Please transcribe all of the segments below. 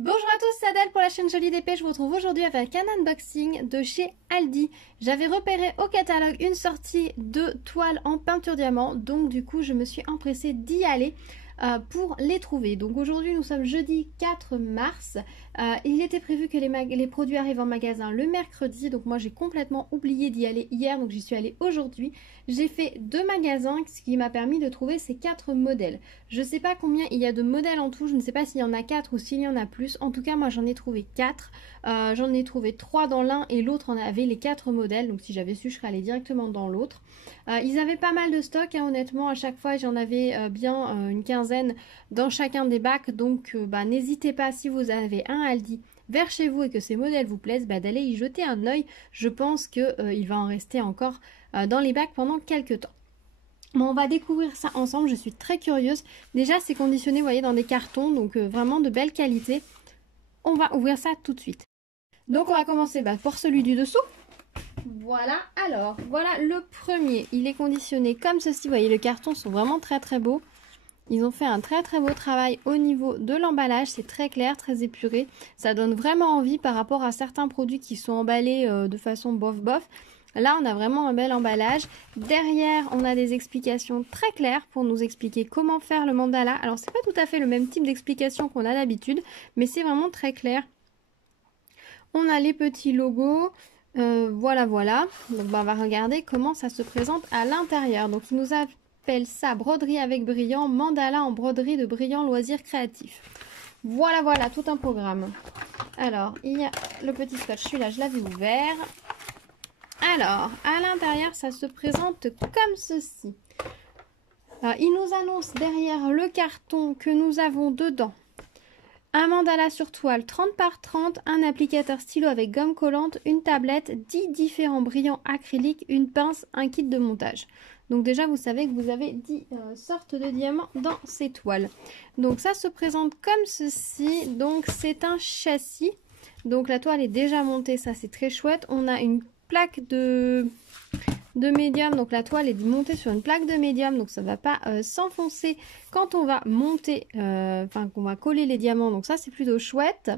Bonjour à tous, c'est Adèle pour la chaîne Jolie d'Épée. Je vous retrouve aujourd'hui avec un unboxing de chez Aldi. J'avais repéré au catalogue une sortie de toiles en peinture diamant, donc du coup je me suis empressée d'y aller pour les trouver. Donc aujourd'hui nous sommes jeudi 4 mars. Il était prévu que les produits arrivent en magasin le mercredi, donc moi j'ai complètement oublié d'y aller hier, donc j'y suis allée aujourd'hui. J'ai fait 2 magasins, ce qui m'a permis de trouver ces 4 modèles. Je ne sais pas combien il y a de modèles en tout, je ne sais pas s'il y en a 4 ou s'il y en a plus. En tout cas moi j'en ai trouvé 4. J'en ai trouvé 3 dans l'un et l'autre en avait les 4 modèles, donc si j'avais su je serais allée directement dans l'autre. Ils avaient pas mal de stock, hein, honnêtement, à chaque fois j'en avais bien une quinzaine dans chacun des bacs, donc n'hésitez pas, si vous avez un Aldi vers chez vous et que ces modèles vous plaisent, d'aller y jeter un œil. Je pense qu'il va en rester encore dans les bacs pendant quelques temps. Bon, on va découvrir ça ensemble, je suis très curieuse. Déjà c'est conditionné, vous voyez, dans des cartons, donc vraiment de belle qualité. On va ouvrir ça tout de suite. Donc on va commencer pour celui du dessous. Voilà, alors voilà le premier, il est conditionné comme ceci, vous voyez les cartons sont vraiment très très beaux. Ils ont fait un très très beau travail au niveau de l'emballage, c'est très clair, très épuré. Ça donne vraiment envie par rapport à certains produits qui sont emballés de façon bof bof. Là on a vraiment un bel emballage. Derrière on a des explications très claires pour nous expliquer comment faire le mandala. Alors c'est pas tout à fait le même type d'explication qu'on a d'habitude, mais c'est vraiment très clair. On a les petits logos. Voilà. Donc on va regarder comment ça se présente à l'intérieur. Donc il nous appelle ça broderie avec brillant, mandala en broderie de brillant loisirs créatifs. Voilà, tout un programme. Alors il y a le petit scotch, celui-là je l'avais ouvert. Alors à l'intérieur ça se présente comme ceci. Alors, il nous annonce derrière le carton que nous avons dedans un mandala sur toile 30 par 30, un applicateur stylo avec gomme collante, une tablette, 10 différents brillants acryliques, une pince, un kit de montage. Donc déjà vous savez que vous avez 10 sortes de diamants dans ces toiles. Donc ça se présente comme ceci, donc c'est un châssis. Donc la toile est déjà montée, ça c'est très chouette. On a une plaque de médium, donc la toile est montée sur une plaque de médium, donc ça ne va pas s'enfoncer quand on va monter, qu'on va coller les diamants, donc ça c'est plutôt chouette.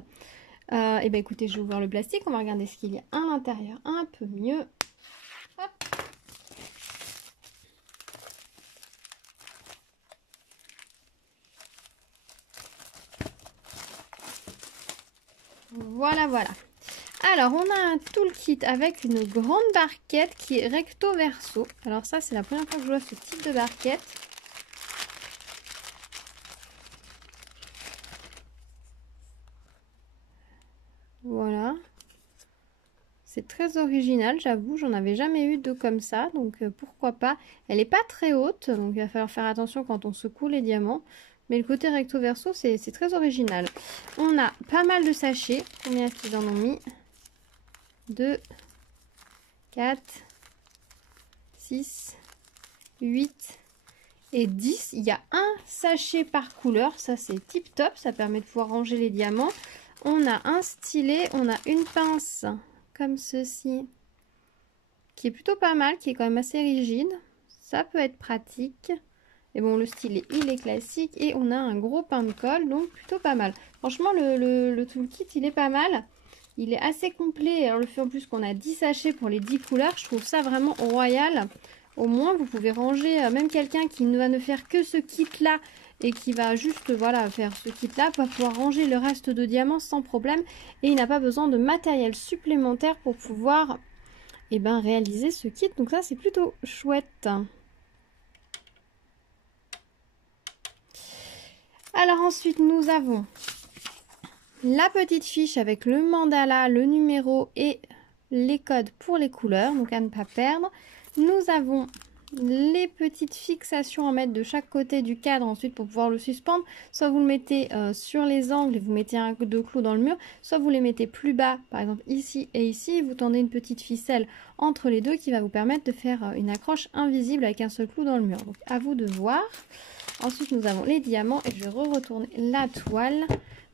Et bien écoutez, je vais ouvrir le plastique, on va regarder ce qu'il y a à l'intérieur un peu mieux. Hop. Voilà. Alors, on a un toolkit avec une grande barquette qui est recto verso. Alors ça, c'est la première fois que je vois ce type de barquette. Voilà. C'est très original, j'avoue, j'en avais jamais eu de comme ça, donc pourquoi pas. Elle n'est pas très haute, donc il va falloir faire attention quand on secoue les diamants. Mais le côté recto verso, c'est très original. On a pas mal de sachets. Combien est-ce qu'ils en ont mis ? 2, 4, 6, 8 et 10. Il y a un sachet par couleur. Ça, c'est tip top. Ça permet de pouvoir ranger les diamants. On a un stylet. On a une pince comme ceci qui est plutôt pas mal, qui est quand même assez rigide. Ça peut être pratique. Et bon, le stylet, il est classique. Et on a un gros pain de colle, donc plutôt pas mal. Franchement, le toolkit, il est pas mal. Il est assez complet, alors le fait en plus qu'on a 10 sachets pour les 10 couleurs, je trouve ça vraiment royal. Au moins vous pouvez ranger, même quelqu'un qui ne va ne faire que ce kit là et qui va juste faire ce kit là, va pouvoir ranger le reste de diamants sans problème. Et il n'a pas besoin de matériel supplémentaire pour pouvoir réaliser ce kit, donc ça c'est plutôt chouette. Alors ensuite nous avons la petite fiche avec le mandala, le numéro et les codes pour les couleurs, donc à ne pas perdre. Nous avons les petites fixations à mettre de chaque côté du cadre ensuite pour pouvoir le suspendre. Soit vous le mettez sur les angles et vous mettez un de clous dans le mur, soit vous les mettez plus bas, par exemple ici et ici, et vous tendez une petite ficelle entre les deux qui va vous permettre de faire une accroche invisible avec un seul clou dans le mur. Donc à vous de voir. Ensuite nous avons les diamants et je vais retourner la toile.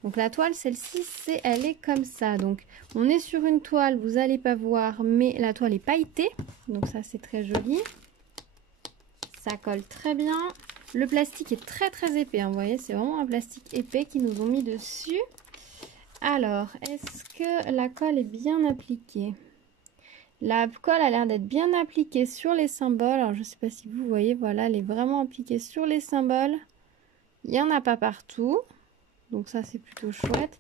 Donc la toile, celle-ci, elle est comme ça. Donc on est sur une toile, vous n'allez pas voir, mais la toile est pailletée. Donc ça, c'est très joli. Ça colle très bien. Le plastique est très épais, hein, vous voyez, c'est vraiment un plastique épais qu'ils nous ont mis dessus. Alors, est-ce que la colle est bien appliquée? La colle a l'air d'être bien appliquée sur les symboles. Alors, je ne sais pas si vous voyez, voilà, elle est vraiment appliquée sur les symboles. Il n'y en a pas partout. Donc ça, c'est plutôt chouette.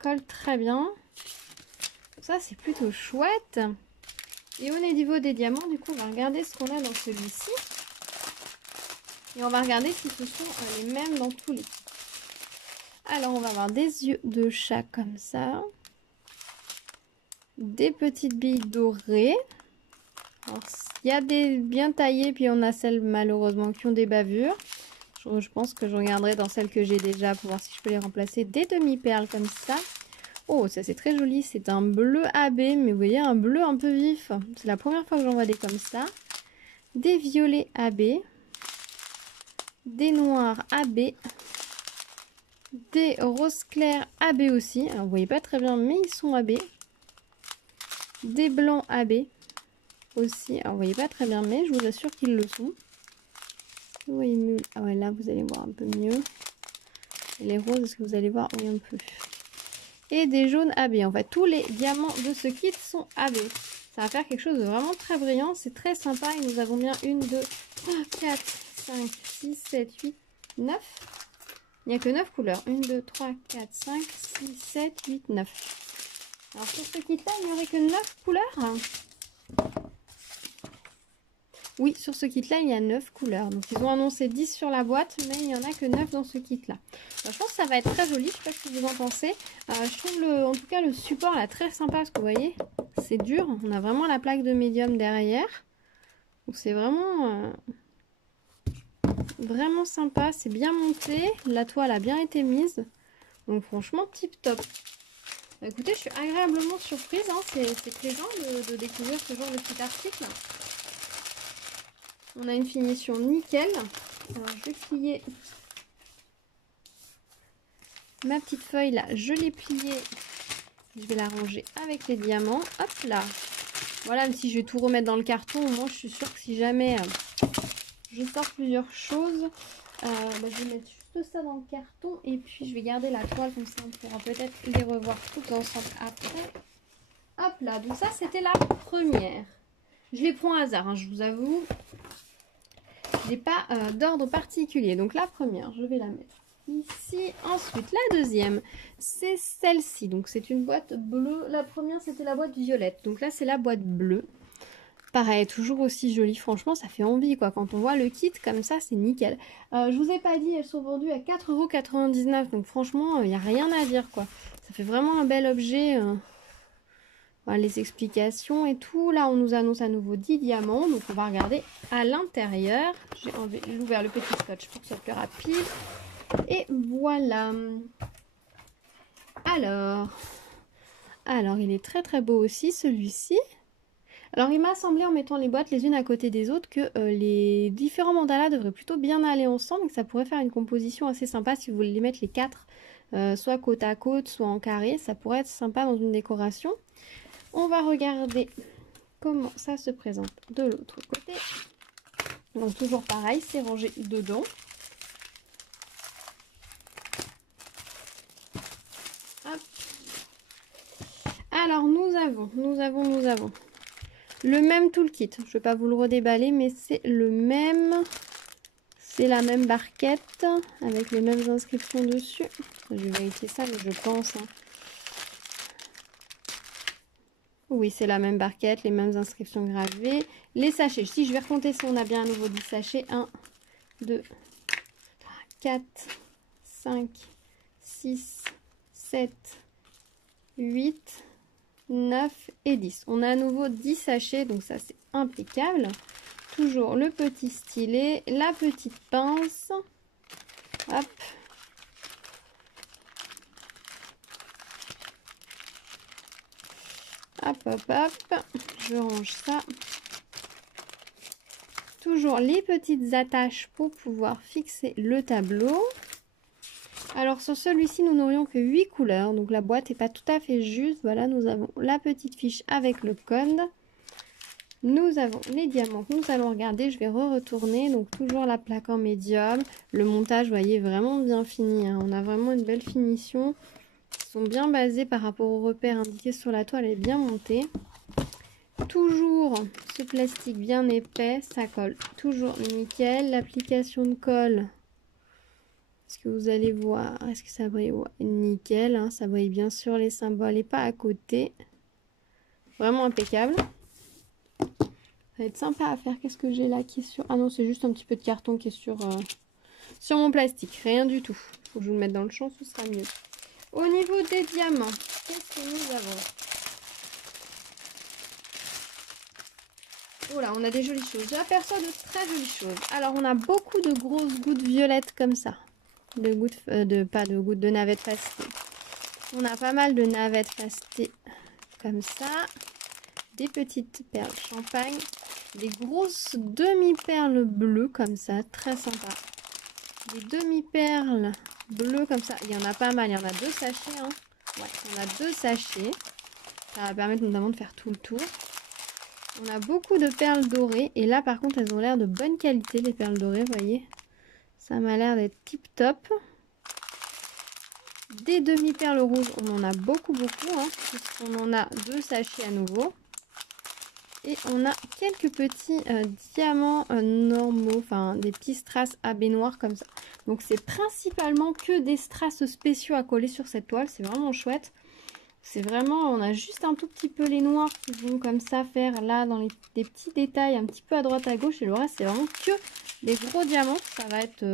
Colle très bien. Ça, c'est plutôt chouette. Et au niveau des diamants, du coup, on va regarder ce qu'on a dans celui-ci. Et on va regarder si ce sont les mêmes dans tous les kits. Alors, on va avoir des yeux de chat comme ça. Des petites billes dorées. Alors, il y a des bien taillées, puis on a celles malheureusement qui ont des bavures. Je pense que je regarderai dans celles que j'ai déjà pour voir si je peux les remplacer. Des demi-perles comme ça. Oh, ça c'est très joli. C'est un bleu AB, mais vous voyez, un bleu un peu vif. C'est la première fois que j'en vois des comme ça. Des violets AB. Des noirs AB. Des roses clairs AB aussi. Alors, vous voyez pas très bien, mais ils sont AB. Des blancs AB aussi. Alors, vous voyez pas très bien, mais je vous assure qu'ils le sont. Vous voyez mieux. Ah ouais, là, vous allez voir un peu mieux. Et les roses, est-ce que vous allez voir? Oui, un peu. Et des jaunes AB. En fait, tous les diamants de ce kit sont AB. Ça va faire quelque chose de vraiment très brillant. C'est très sympa. Et nous avons bien 1, 2, 3, 4, 5, 6, 7, 8, 9. Il n'y a que 9 couleurs. 1, 2, 3, 4, 5, 6, 7, 8, 9. Alors sur ce kit-là, il n'y aurait que 9 couleurs. Oui, sur ce kit-là, il y a 9 couleurs. Donc ils ont annoncé 10 sur la boîte, mais il n'y en a que 9 dans ce kit-là. Je pense que ça va être très joli. Je ne sais pas ce que vous en pensez. Je trouve en tout cas le support là très sympa parce que vous voyez, c'est dur. On a vraiment la plaque de médium derrière. Donc c'est vraiment... vraiment sympa, c'est bien monté, la toile a bien été mise, donc franchement tip top. Bah, écoutez, je suis agréablement surprise, hein. C'est plaisant de découvrir ce genre de petit article. On a une finition nickel. Alors je vais plier ma petite feuille là, je l'ai pliée, je vais la ranger avec les diamants, hop là. Voilà, même si je vais tout remettre dans le carton, moi je suis sûre que si jamais... je sors plusieurs choses. Je vais mettre juste ça dans le carton et puis je vais garder la toile comme ça on pourra peut-être les revoir toutes ensemble après. Hop là, donc ça c'était la première. Je les prends au hasard, hein, je vous avoue. Je n'ai pas d'ordre particulier. Donc la première, je vais la mettre ici. Ensuite, la deuxième, c'est celle-ci. Donc c'est une boîte bleue. La première, c'était la boîte violette. Donc là, c'est la boîte bleue. Pareil, toujours aussi jolie, franchement ça fait envie quoi, quand on voit le kit comme ça c'est nickel. Je vous ai pas dit, elles sont vendues à 4,99 €, donc franchement il n'y a rien à dire quoi. Ça fait vraiment un bel objet, voilà, les explications et tout. Là on nous annonce à nouveau 10 diamants, donc on va regarder à l'intérieur. J'ai ouvert le petit scotch pour que ce soit plus rapide. Et voilà. Alors il est très très beau aussi celui-ci. Alors il m'a semblé en mettant les boîtes les unes à côté des autres que les différents mandalas devraient plutôt bien aller ensemble et que ça pourrait faire une composition assez sympa si vous voulez les mettre les 4 soit côte à côte, soit en carré. Ça pourrait être sympa dans une décoration. On va regarder comment ça se présente de l'autre côté. Donc toujours pareil, c'est rangé dedans. Hop. Alors nous avons le même toolkit. Je ne vais pas vous le redéballer, mais c'est le même. C'est la même barquette avec les mêmes inscriptions dessus. Je vais vérifier ça, mais je pense. Hein. Oui, c'est la même barquette, les mêmes inscriptions gravées. Les sachets, si je vais recompter si on a bien à nouveau 10 sachets. 1, 2, 4, 5, 6, 7, 8, 9 et 10. On a à nouveau 10 sachets, donc ça c'est impeccable. Toujours le petit stylet, la petite pince. Hop. Hop, hop, hop. Je range ça. Toujours les petites attaches pour pouvoir fixer le tableau. Alors sur celui-ci, nous n'aurions que 8 couleurs. Donc la boîte n'est pas tout à fait juste. Voilà, nous avons la petite fiche avec le code. Nous avons les diamants que nous allons regarder. Je vais retourner. Donc toujours la plaque en médium. Le montage, vous voyez, vraiment bien fini. Hein. On a vraiment une belle finition. Ils sont bien basés par rapport aux repères indiqués sur la toile et bien montés. Toujours ce plastique bien épais, ça colle toujours nickel. L'application de colle, est-ce que vous allez voir, est-ce que ça brille? Ouais, nickel, hein, ça brille bien sur les symboles et pas à côté. Vraiment impeccable. Ça va être sympa à faire. Qu'est-ce que j'ai là qui est sur... Ah non, c'est juste un petit peu de carton qui est sur mon plastique. Rien du tout. Faut que je vous le mette dans le champ, ce sera mieux. Au niveau des diamants, qu'est-ce que nous avons? Voilà, on a des jolies choses. J'aperçois de très jolies choses. Alors, on a beaucoup de grosses gouttes violettes comme ça. De gouttes, pas de gouttes, de navettes fastées. On a pas mal de navettes fastées comme ça. Des petites perles champagne. Des grosses demi-perles bleues comme ça. Très sympa. Des demi-perles bleues comme ça. Il y en a pas mal. Il y en a 2 sachets. Hein. Ouais, on a 2 sachets. Ça va permettre notamment de faire tout le tour. On a beaucoup de perles dorées. Et là, par contre, elles ont l'air de bonne qualité, les perles dorées, vous voyez. Ça m'a l'air d'être tip top. Des demi-perles rouges, on en a beaucoup, hein, puisqu'on en a 2 sachets à nouveau. Et on a quelques petits diamants normaux, enfin des petits strass à baignoire comme ça. Donc c'est principalement que des strass spéciaux à coller sur cette toile. C'est vraiment chouette. C'est vraiment, on a juste un tout petit peu les noirs qui vont comme ça faire là dans des petits détails un petit peu à droite à gauche. Et le reste c'est vraiment que des gros diamants. Ça va être...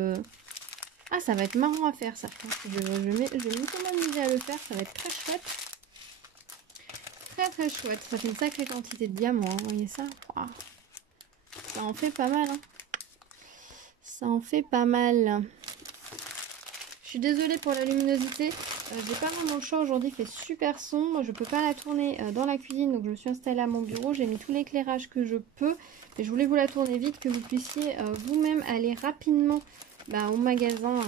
Ah, ça va être marrant à faire ça. Je vais beaucoup m'amuser à le faire. Ça va être très chouette. Très chouette. Ça fait une sacrée quantité de diamants. Hein. Vous voyez ça? Wow. Ça en fait pas mal. Hein. Ça en fait pas mal. Je suis désolée pour la luminosité. J'ai pas vraiment le choix aujourd'hui. Il fait super sombre. Je peux pas la tourner dans la cuisine. Donc je me suis installée à mon bureau. J'ai mis tout l'éclairage que je peux. Et je voulais vous la tourner vite. Que vous puissiez vous-même aller rapidement au magasin.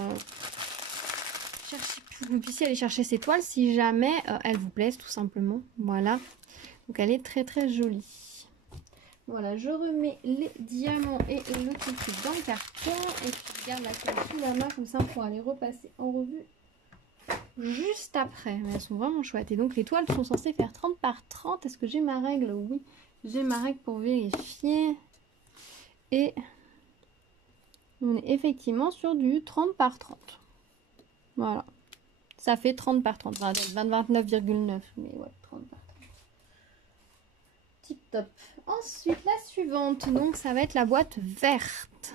Que vous puissiez aller chercher ces toiles si jamais elles vous plaisent tout simplement. Voilà. Donc elle est très jolie. Voilà, je remets les diamants et le tissu dans le carton. Et puis je garde la toile sous la main comme ça on pourra les repasser en revue juste après. Mais elles sont vraiment chouettes. Et donc les toiles sont censées faire 30 par 30. Est-ce que j'ai ma règle? Oui, j'ai ma règle pour vérifier. Et on est effectivement sur du 30 par 30. Voilà. Ça fait 30 par 30. 29,9. Mais ouais, 30 par 30. Tip top. Ensuite, la suivante. Donc, ça va être la boîte verte.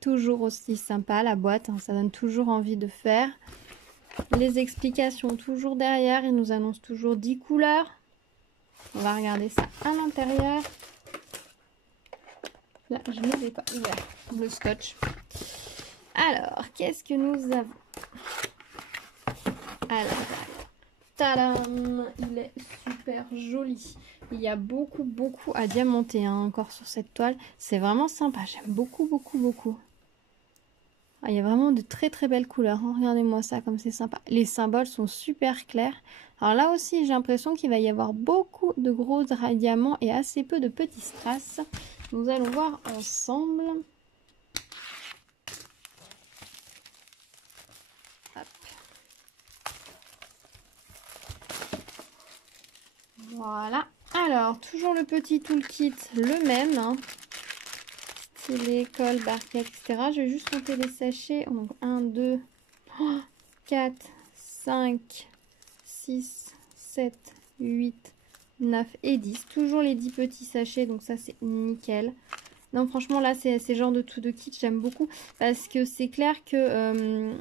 Toujours aussi sympa, la boîte. Hein, ça donne toujours envie de faire. Les explications toujours derrière. Ils nous annoncent toujours 10 couleurs. On va regarder ça à l'intérieur. Là, je ne l'ai pas ouvert. Le scotch. Alors, qu'est-ce que nous avons? Alors, tadam! Il est super joli. Il y a beaucoup à diamanter hein, encore sur cette toile. C'est vraiment sympa. J'aime beaucoup. Ah, il y a vraiment de très belles couleurs. Hein. Regardez-moi ça comme c'est sympa. Les symboles sont super clairs. Alors là aussi, j'ai l'impression qu'il va y avoir beaucoup de gros diamants et assez peu de petits strass. Nous allons voir ensemble. Hop. Voilà. Alors, toujours le petit toolkit, le même. Hein. Stylet, colle, barquette, etc. Je vais juste compter les sachets. Donc, 1, 2, 4, 5, 6, 7, 8, 9 et 10. Toujours les 10 petits sachets. Donc, ça, c'est nickel. Non, franchement, là, c'est ce genre de tout de kit. J'aime beaucoup. Parce que c'est clair que...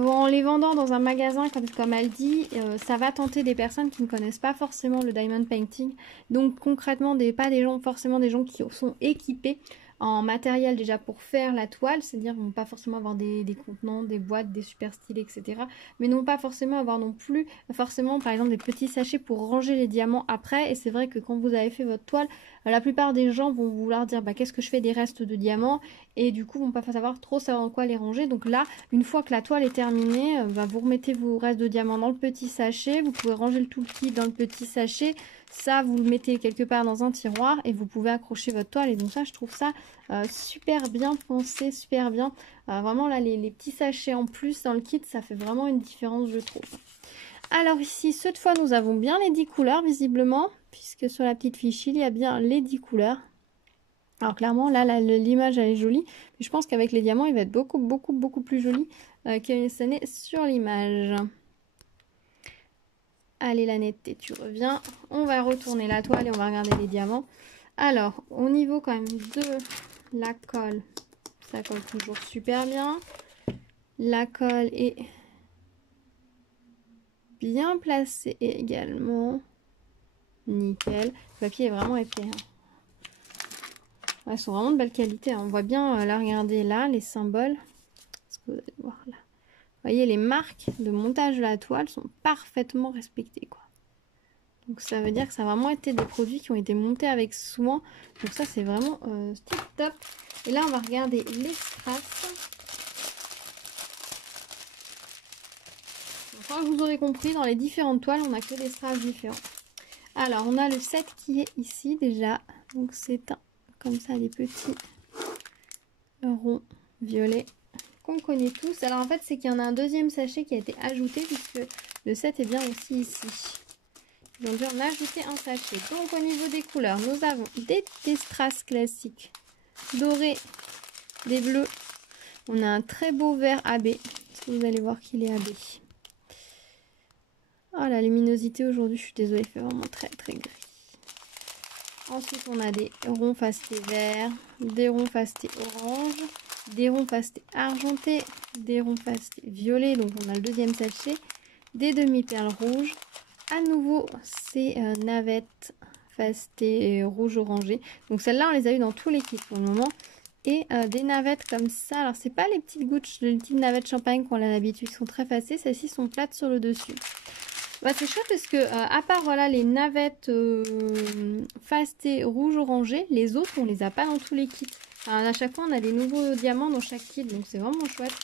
en les vendant dans un magasin comme Aldi, ça va tenter des personnes qui ne connaissent pas forcément le diamond painting. Donc concrètement, forcément des gens qui sont équipés en matériel déjà pour faire la toile. C'est-à-dire qu'ils ne vont pas forcément avoir des contenants, des boîtes, des super stylés, etc. Mais non pas forcément avoir non plus, forcément par exemple des petits sachets pour ranger les diamants après. Et c'est vrai que quand vous avez fait votre toile, La plupart des gens vont vouloir dire bah, qu'est-ce que je fais des restes de diamants et du coup vont pas savoir trop savoir en quoi les ranger. Donc là, une fois que la toile est terminée, bah, vous remettez vos restes de diamants dans le petit sachet. Vous pouvez ranger le toolkit dans le petit sachet. Ça, vous le mettez quelque part dans un tiroir et vous pouvez accrocher votre toile. Et donc ça, je trouve ça super bien pensé, super bien. Vraiment là, les petits sachets en plus dans le kit, ça fait vraiment une différence, je trouve. Alors ici, cette fois, nous avons bien les 10 couleurs, visiblement, puisque sur la petite fiche, il y a bien les 10 couleurs. Alors clairement, là, l'image, elle est jolie, mais je pense qu'avec les diamants, il va être beaucoup plus joli que ce n'est sur l'image. Allez, la netteté, tu reviens. On va retourner la toile et on va regarder les diamants. Alors, au niveau quand même de la colle, ça colle toujours super bien. La colle est bien placée également. Nickel. Le papier est vraiment épais. Hein. Ouais, ils sont vraiment de belle qualité. Hein. On voit bien, là, regardez là, les symboles. Est-ce que vous allez voir là? Vous voyez, les marques de montage de la toile sont parfaitement respectées, quoi. Donc ça veut dire que ça a vraiment été des produits qui ont été montés avec soin. Donc ça, c'est vraiment tip top. Et là, on va regarder les strass. Je crois que vous aurez compris, dans les différentes toiles, on a que des strass différents. Alors, on a le set qui est ici déjà. Donc c'est un, comme ça, des petits ronds violets qu'on connaît tous. Alors en fait, c'est qu'il y en a un deuxième sachet qui a été ajouté puisque le set est bien aussi ici. Ils ont dû en ajouter un sachet. Donc au niveau des couleurs, nous avons des strass classiques dorés, des bleus. On a un très beau vert AB. Vous allez voir qu'il est AB. Oh, la luminosité aujourd'hui, je suis désolée, il fait vraiment très gris. Ensuite, on a des ronds fastés verts, des ronds fastés orange, des ronds fastés argentés, des ronds fastés violets. Donc, on a le deuxième sachet, des demi-perles rouges. À nouveau, c'est navettes fastées rouge orangé. Donc, celles-là, on les a eu dans tous les kits pour le moment. Et des navettes comme ça. Alors, c'est pas les petites gouttes, les petites navettes champagne qu'on a l'habitude, qui sont très fastées. Celles-ci sont plates sur le dessus. Bah, c'est chouette parce que à part voilà les navettes fastées rouge orangé, les autres on les a pas dans tous les kits. Enfin, à chaque fois on a des nouveaux diamants dans chaque kit, donc c'est vraiment chouette.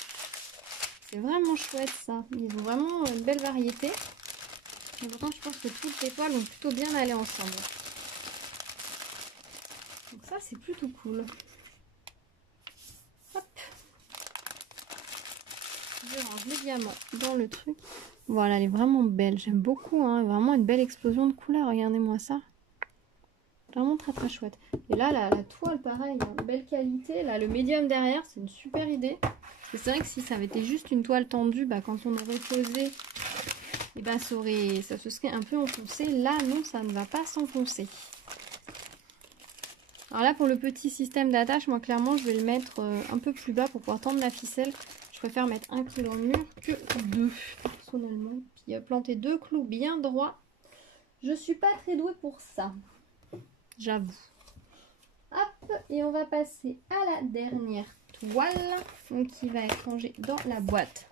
C'est vraiment chouette ça. Ils ont vraiment une belle variété. Et pourtant je pense que toutes les toiles vont plutôt bien aller ensemble. Donc ça c'est plutôt cool. Hop. Je range les diamants dans le truc. Voilà, elle est vraiment belle. J'aime beaucoup. Hein. Vraiment une belle explosion de couleurs. Regardez-moi ça. Vraiment très chouette. Et là, la toile, pareil, belle qualité. Là, le médium derrière, c'est une super idée. Parce que c'est vrai que si ça avait été juste une toile tendue, bah, quand on aurait posé, et bah, ça se serait un peu enfoncé. Là, non, ça ne va pas s'enfoncer. Alors là, pour le petit système d'attache, moi, clairement, je vais le mettre un peu plus bas pour pouvoir tendre la ficelle. Je préfère mettre un clou dans le mur que deux, personnellement. Puis planter deux clous bien droits. Je suis pas très douée pour ça. J'avoue. Hop, et on va passer à la dernière toile. Donc, qui va être rangée dans la boîte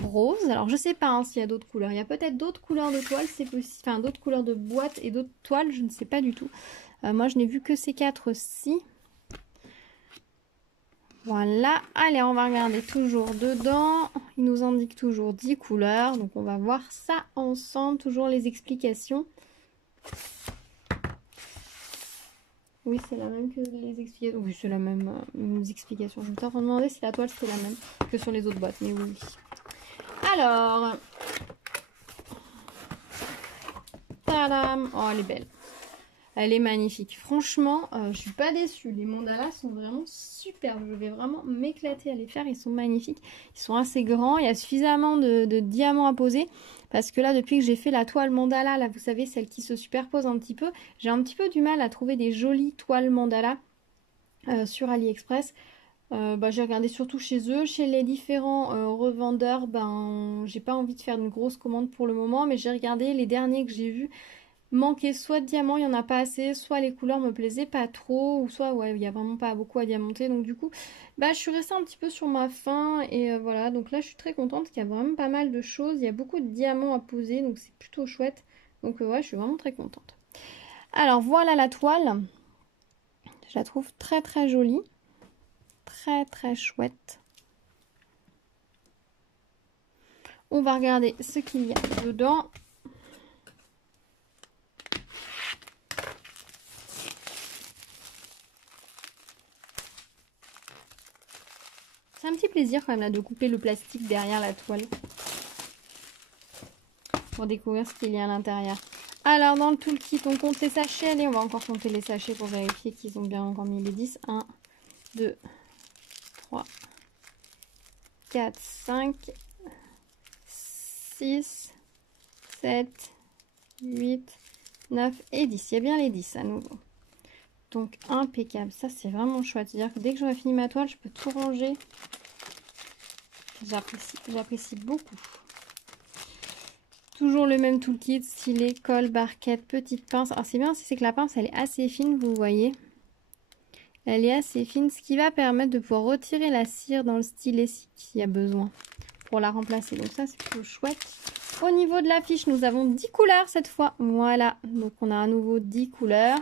rose. Alors, je sais pas hein, s'il y a d'autres couleurs. Il y a peut-être d'autres couleurs de toile, c'est possible. Enfin, d'autres couleurs de boîte et d'autres toiles, je ne sais pas du tout. Moi, je n'ai vu que ces 4-ci. Voilà, allez, on va regarder toujours dedans. Il nous indique toujours 10 couleurs. Donc, on va voir ça ensemble. Toujours les explications. Oui, c'est la même que les explications. Oui, c'est la même explication. Je me suis en train de demander si la toile, c'était la même que sur les autres boîtes. Mais oui. Alors. Tadam! Oh, elle est belle. Elle est magnifique. Franchement, je suis pas déçue. Les mandalas sont vraiment superbes. Je vais vraiment m'éclater à les faire. Ils sont magnifiques. Ils sont assez grands. Il y a suffisamment de diamants à poser. Parce que là, depuis que j'ai fait la toile mandala, là, vous savez, celle qui se superpose un petit peu, j'ai un petit peu du mal à trouver des jolies toiles mandala sur AliExpress. J'ai regardé surtout chez eux. Chez les différents revendeurs, j'ai pas envie de faire une grosse commande pour le moment. Mais j'ai regardé les derniers que j'ai vus. Manquait soit de diamants, il n'y en a pas assez, soit les couleurs me plaisaient pas trop, ou soit ouais, il n'y a vraiment pas beaucoup à diamanter. Donc du coup, je suis restée un petit peu sur ma faim et voilà. Donc là, je suis très contente qu'il y a vraiment pas mal de choses. Il y a beaucoup de diamants à poser, donc c'est plutôt chouette. Donc ouais, je suis vraiment très contente. Alors voilà la toile. Je la trouve très très jolie. Très très chouette. On va regarder ce qu'il y a dedans. C'est un petit plaisir quand même là de couper le plastique derrière la toile. Pour découvrir ce qu'il y a à l'intérieur. Alors dans le toolkit on compte les sachets. Allez, on va encore compter les sachets pour vérifier qu'ils ont bien encore mis les 10. 1, 2, 3, 4, 5, 6, 7, 8, 9 et 10. Il y a bien les 10 à nouveau. Donc impeccable. Ça c'est vraiment chouette. C'est-à-dire que dès que j'aurai fini ma toile, je peux tout ranger. J'apprécie beaucoup. Toujours le même toolkit, stylet, colle, barquette, petite pince. Alors c'est bien, c'est que la pince elle est assez fine, vous voyez. Elle est assez fine, ce qui va permettre de pouvoir retirer la cire dans le stylet s'il y a besoin pour la remplacer. Donc ça c'est plutôt chouette. Au niveau de la fiche, nous avons 10 couleurs cette fois. Voilà, donc on a à nouveau 10 couleurs.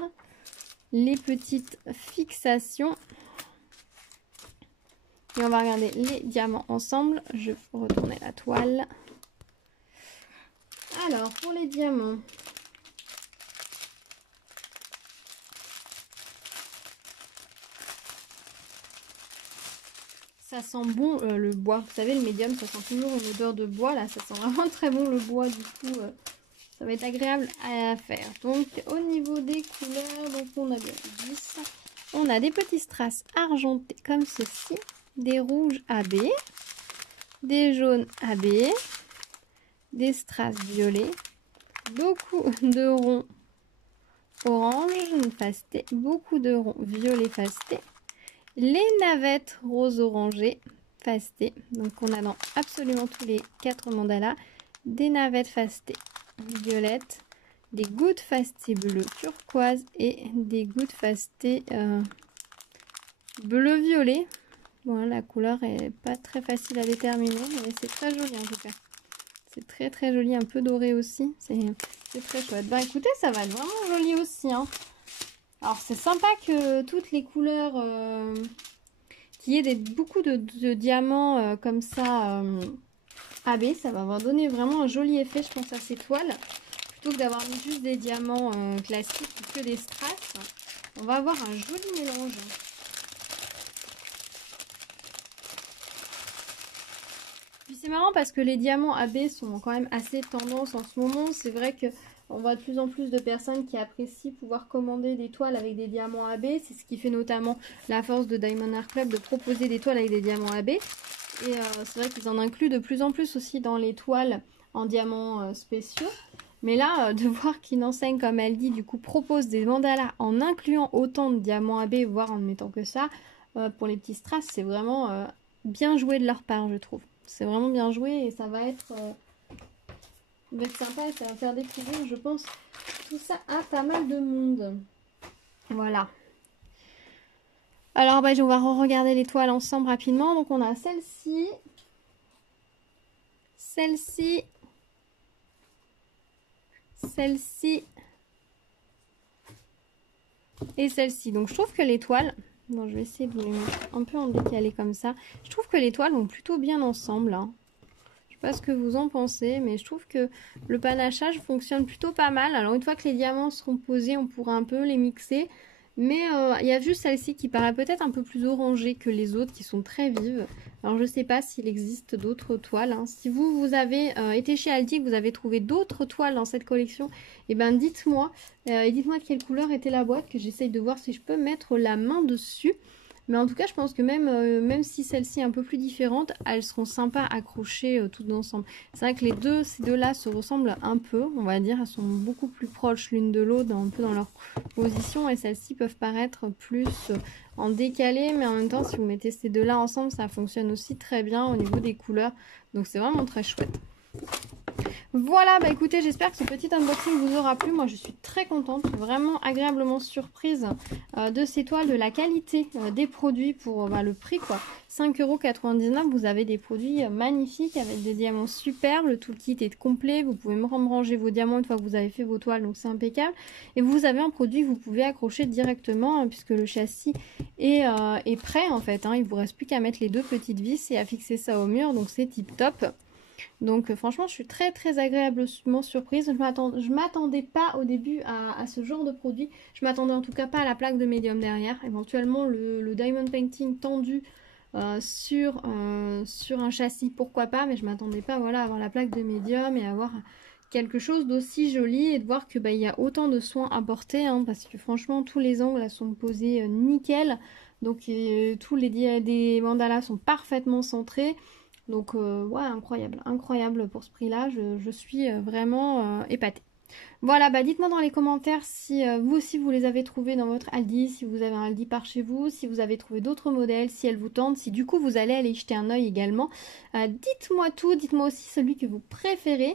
Les petites fixations. Et on va regarder les diamants ensemble. Je vais retourner la toile. Alors, pour les diamants, ça sent bon le bois. Vous savez, le médium, ça sent toujours une odeur de bois. Là, ça sent vraiment très bon le bois. Du coup, ça va être agréable à faire. Donc, au niveau des couleurs, donc on a bien 10. On a des petits strass argentés comme ceci. Des rouges AB. Des jaunes AB. Des strass violets, beaucoup de ronds orange fasté, beaucoup de ronds violet fasté, les navettes rose orangé fasté. Donc on a dans absolument tous les 4 mandalas des navettes fastées violettes, des gouttes fastées bleu turquoise et des gouttes fastées bleu violet. Bon, la couleur est pas très facile à déterminer, mais c'est très joli en tout cas. C'est très très joli, un peu doré aussi. C'est très chouette. Bah écoutez, ça va être vraiment joli aussi. Hein. Alors c'est sympa que toutes les couleurs, qu'il y ait beaucoup de diamants comme ça AB. Ça va avoir donné vraiment un joli effet, je pense, à ces toiles. Plutôt que d'avoir mis juste des diamants classiques ou que des strass. On va avoir un joli mélange. C'est marrant parce que les diamants AB sont quand même assez tendance en ce moment. C'est vrai qu'on voit de plus en plus de personnes qui apprécient pouvoir commander des toiles avec des diamants AB. C'est ce qui fait notamment la force de Diamond Art Club de proposer des toiles avec des diamants AB. Et c'est vrai qu'ils en incluent de plus en plus aussi dans les toiles en diamants spéciaux. Mais là, de voir qu'une enseigne comme elle dit, du coup, propose des mandalas en incluant autant de diamants AB, voire en ne mettant que ça, pour les petits strass, c'est vraiment bien joué de leur part, je trouve. C'est vraiment bien joué et ça va être sympa et ça va faire découvrir, je pense, tout ça à pas mal de monde. Voilà. Alors, on va regarder les toiles ensemble rapidement. Donc, on a celle-ci, celle-ci, celle-ci et celle-ci. Donc, je trouve que les toiles... Bon, je vais essayer de les mettre un peu en décalé comme ça. Je trouve que les toiles vont plutôt bien ensemble. Hein. Je sais pas ce que vous en pensez, mais je trouve que le panachage fonctionne plutôt pas mal. Alors, une fois que les diamants seront posés, on pourra un peu les mixer. Mais il y a juste celle-ci qui paraît peut-être un peu plus orangée que les autres qui sont très vives. Alors je ne sais pas s'il existe d'autres toiles. Hein. Si vous avez été chez Aldi, que vous avez trouvé d'autres toiles dans cette collection, eh ben dites-moi. Et dites-moi de quelle couleur était la boîte, que j'essaye de voir si je peux mettre la main dessus. Mais en tout cas, je pense que même si celle-ci est un peu plus différente, elles seront sympas accrochées toutes ensemble. C'est vrai que ces deux-là se ressemblent un peu, on va dire. Elles sont beaucoup plus proches l'une de l'autre, un peu dans leur position. Et celles-ci peuvent paraître plus en décalé. Mais en même temps, si vous mettez ces deux-là ensemble, ça fonctionne aussi très bien au niveau des couleurs. Donc c'est vraiment très chouette. Voilà, bah écoutez, j'espère que ce petit unboxing vous aura plu. Moi, je suis très contente, vraiment agréablement surprise de ces toiles, de la qualité des produits pour le prix, quoi. 5,99 €, vous avez des produits magnifiques avec des diamants superbes. Le tout le kit est complet. Vous pouvez même ranger vos diamants une fois que vous avez fait vos toiles, donc c'est impeccable. Et vous avez un produit que vous pouvez accrocher directement puisque le châssis est prêt en fait. Il ne vous reste plus qu'à mettre les deux petites vis et à fixer ça au mur, donc c'est tip top. Donc franchement, je suis très très agréablement surprise. Je m'attendais pas au début à ce genre de produit. Je m'attendais en tout cas pas à la plaque de médium derrière. Éventuellement le diamond painting tendu sur un châssis, pourquoi pas. Mais je m'attendais pas à avoir la plaque de médium et à avoir quelque chose d'aussi joli et de voir que il y a autant de soins apportés. Parce que franchement, tous les angles là, sont posés nickel. Donc tous des mandalas sont parfaitement centrés. Donc ouais, incroyable pour ce prix-là, je suis vraiment épatée. Voilà, dites-moi dans les commentaires si vous aussi vous les avez trouvés dans votre Aldi, si vous avez un Aldi par chez vous, si vous avez trouvé d'autres modèles, si elles vous tentent, si du coup vous allez aller y jeter un œil également. Dites-moi tout, dites-moi aussi celui que vous préférez.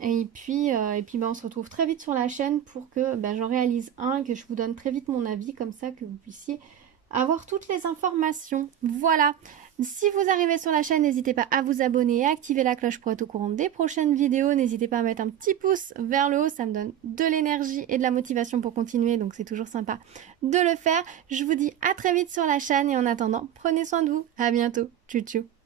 Et puis on se retrouve très vite sur la chaîne pour que j'en réalise un, que je vous donne très vite mon avis, comme ça que vous puissiez avoir toutes les informations. Voilà. Si vous arrivez sur la chaîne, n'hésitez pas à vous abonner et à activer la cloche pour être au courant des prochaines vidéos. N'hésitez pas à mettre un petit pouce vers le haut, ça me donne de l'énergie et de la motivation pour continuer, donc c'est toujours sympa de le faire. Je vous dis à très vite sur la chaîne et en attendant, prenez soin de vous. À bientôt. Tchou tchou.